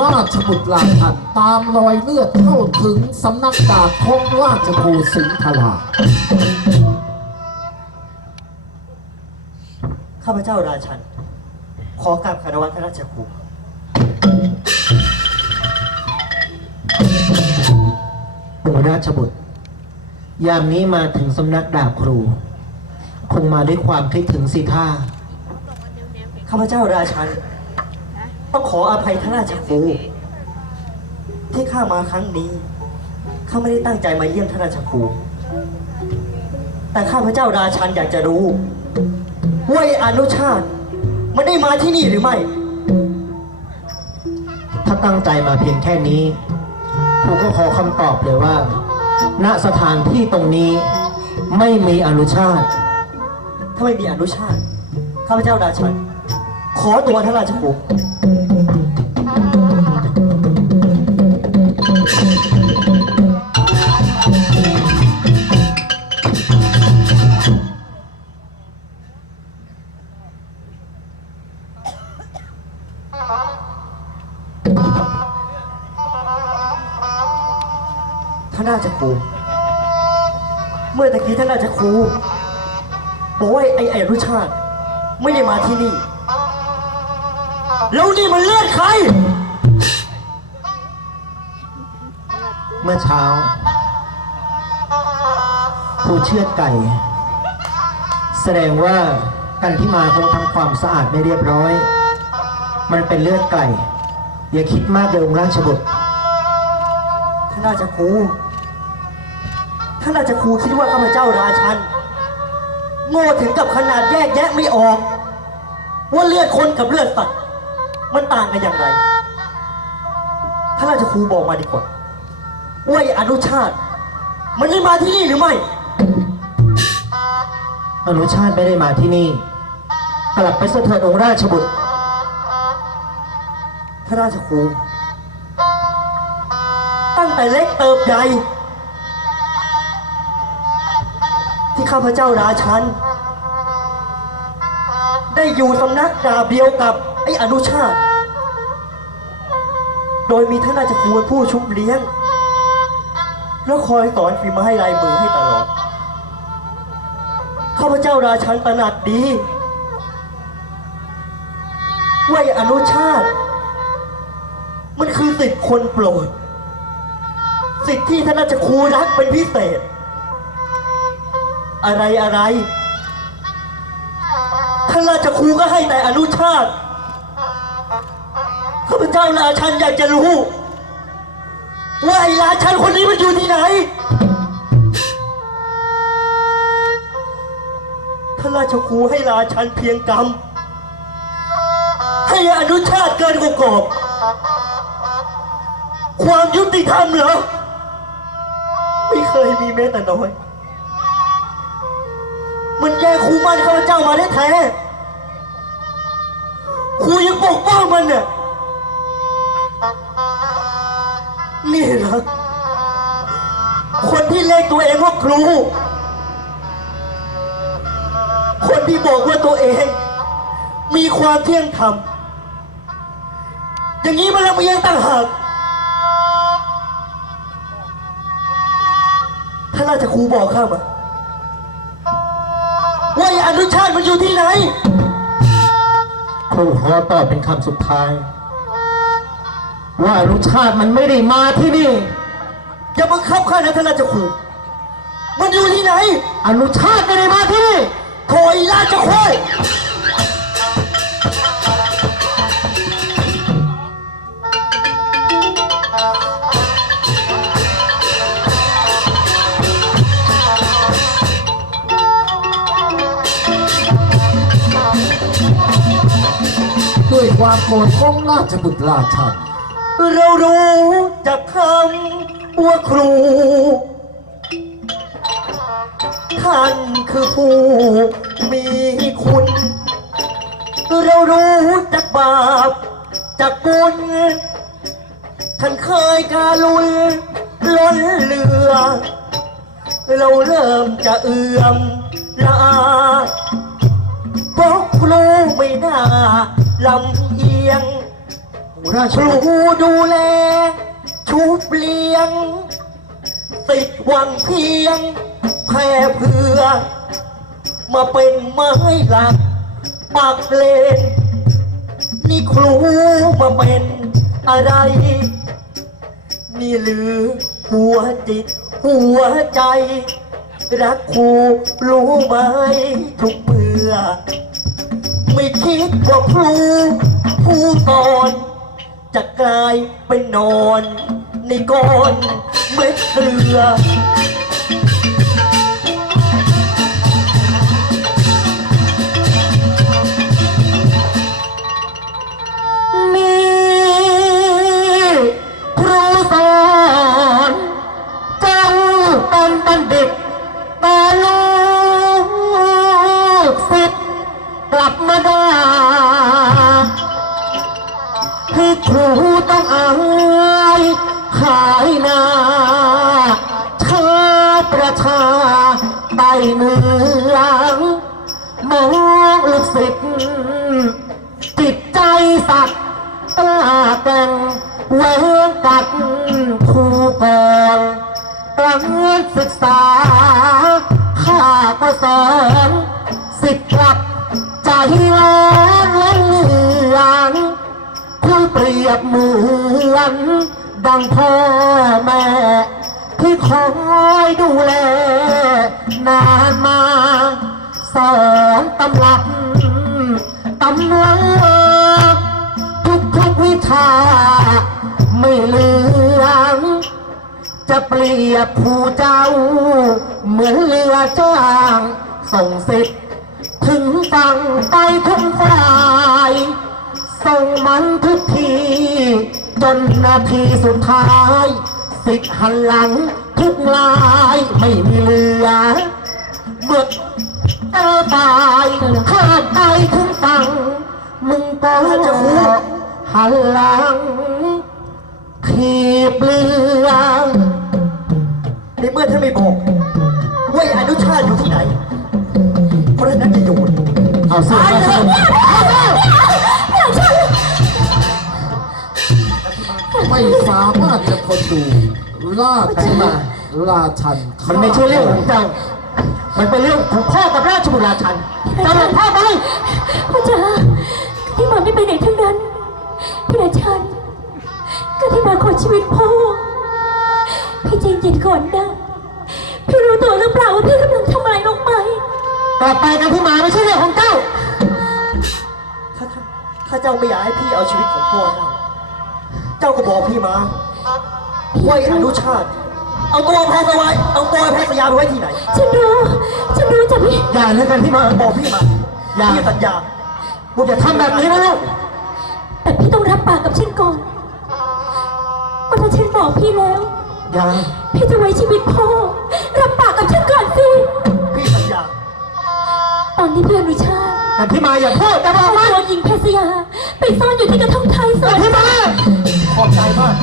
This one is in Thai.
ราชบุตรหลานทันตามรอยเลือดเข้าถึงสำนักดาบของราชครูสิงห์ทลาข้าพเจ้าราชัน ขอกราบคารวะพระราชครูองค์ราชบุตร ยามนี้มาถึงสำนักดาบครู คงมาด้วยความคิดถึงสิท่า ข้าพเจ้าราชัน ต้องขออภัยท่านราชครูที่ข้ามาครั้งนี้ข้าไม่ได้ตั้งใจมาเยี่ยมท่านราชครูแต่ข้าพระเจ้าราชันอยากจะรู้ว่าอนุชาติมันได้มาที่นี่หรือไม่ ถ้าตั้งใจมาเพียงแค่นี้ครูก็ขอคำตอบเลยว่า ณสถานที่ตรงนี้ไม่มีอนุชาติ ถ้าไม่มีอนุชาติข้าพเจ้าราชันขอตัวท่านราชครู ราชครู เมื่อตะกี้ท่านราชครูบอกว่าไอ้ไอ้อนุชาติ ไม่ได้มาที่นี่ แล้วนี่มันเลือดใคร เมื่อเช้าครูเชือดไก่ แสดงว่ากันที่มาคงทำความสะอาดไม่เรียบร้อย มันเป็นเลือดไก่ อย่าคิดมากเลยองค์ราชบุตรท่านราชครูานราชครูคิดว่าข้าพเจ้าราชัน โง่ถึงกับขนาดแยกแยะไม่ออก ว่าเลือดคนกับเลือดสัตว์มันต่างกันอย่างไรท่านราชครูบอกมาดีกว่าว่าไอ้อนุชาติ มันได้มาที่นี่หรือไม่ อนุชาติไม่ได้มาที่นี่ กลับไปเสถิดองค์ราชบุตรท่านราชครูตั้งแต่เล็กเติบใหญ่ ที่ข้าพเจ้าราชัน ได้อยู่สำนักดาบเดียวกับไอ้อนุชาติ โดยมีท่านราชครูเป็นผู้ชุบเลี้ยง แล้วคอยสอนฝีไม้ลายมือให้ตลอด ข้าพเจ้าราชันตระหนักดีว่าไอ้อนุชาติ มันคือสิทธิ์คนโปรดสิทธิ์ที่ท่านราชครูรักเป็นพิเศษ อะไรอะไรท่านราชครูก็ให้แต่อนุชาติข้าพเจ้าราชันอยากจะรู้ ว่าไอ้ราชันคนนี้มันอยู่ที่ไหนท่านราชครูให้ราชันเพียงกรรม ให้อนุชาติเกินกว่ากอบ ความยุติธรรมเหรอ ไม่เคยมีแม้แต่น้อย มันแย่งครูมันข้าพเจ้ามาได้แท้ครูยังปกป้องมันเนี่ยนี่เหรอคนที่เรียกตัวเองว่าครู คนที่บอกว่าตัวเอง มีความเที่ยงธรรม อย่างนี้มันลำเอียงต่างหากท่านราชครูบอกข้ามา อ้อนุชาติมันอยู่ที่ไหนครูขอตอบเป็นคำสุดท้าย ว่าอนุชาติมันไม่ได้มาที่นี่ อย่าบังคับข้านะท่านราชครูมันอยู่ที่ไหน อนุชาติไม่ได้มาที่นี่โถยราชครู ความโกรธของราชบุตรราชันเรารู้จากคำว่าครู ท่านคือผู้มีคุณ เรารู้จากบาปจากบุญ ท่านเคยการุณล้นเหลือ เราเริ่มจะเอื่อมละอาเพราะครูไม่น่า ลำเอียงราชครูดูแล ชูเลี้ยง ติดหวังเพียง แพ่เพื่อ มาเป็นไม้หลักปากเลน นี่ครูมาเป็นอะไร นี่หรือหัวจิตหัวใจ รักครูรู้ไหมทุกเมื่อ ไม่คิดว่าครูผู้สอนจะกลายเป็นนอน ในก้อนเม็ดเกลือ กศิษย์จิตใจสัตว์กล้าแกร่งเวงกัดคู่ก่อนกลางศึกษาข้าก็สอนสิทธิ์กลับใจร้อนและเหลืองผู้เปรียบเหมือนดังพ่อแม่ ที่คอยดูแลนานมา สอนตำรับตำราทุกทุกวิชา ไม่เลือง จะเปรียบผู้เจ้า เหมือนเรือจ้างส่งสิทธิ์ถึงฝั่งไปทุกฝ่าย ส่งมันทุกที จนนาทีสุดท้าย สิทธิ์หันหลังทุกลายไม่มีเหลือเมื่อ เออตายข้าไปถึงฝั่งมึงก็จะหันหลังทีบเรือในเมื่อท่านไม่บอกว่าอนุชาติอยู่ที่ไหน เพราะฉะนั้นจะอยู่เอาสิเอาสิไม่สามารถจะคนดูราชมาราชันมันไม่ใช่เรื่องของเจ้า มันเป็นเรื่องของพ่อกับราชบุตรราชันเจ้าหลงพ่อไปพ่อจ๋าที่มาไม่ไปไหนทั้งนั้นพี่ราชันก็ที่มาขอชีวิตพ่อ พี่ใจเย็นก่อนนะ พี่รู้ตัวหรือเปล่าว่าพี่กำลังทำอะไรลงไปต่อไปกันที่มาไม่ใช่เรื่องของเจ้า ถ้าถ้าถ้าเจ้าไม่อยากให้พี่เอาชีวิตของพ่อเจ้า เจ้าก็บอกพี่มาว่าไอ้อนุชาติ เอาตัวแพทย์ไว้เอาตัวแพทย์สยามไปไว้ที่ไหน ฉันรู้ ฉันรู้จ้ะพี่ อย่าเลยกันที่มาบอกพี่มาอย่าพี่สัญญาอย่าทำแบบนี้นะลูกแต่พี่ต้องรับปากกับฉันก่อนว่าถ้าฉันบอกพี่แล้ว อย่า พี่จะไว้ชีวิตพ่อ รับปากกับฉันก่อนสิ พี่สัญญา ตอนนี้พี่อนุชาติแต่ที่มาอย่าพูดจะบอกว่าโดนยิงแพทย์สยาไปซ่อนอยู่ที่กระท่อมท้ายสแต่วนที่มาขอบใจมาก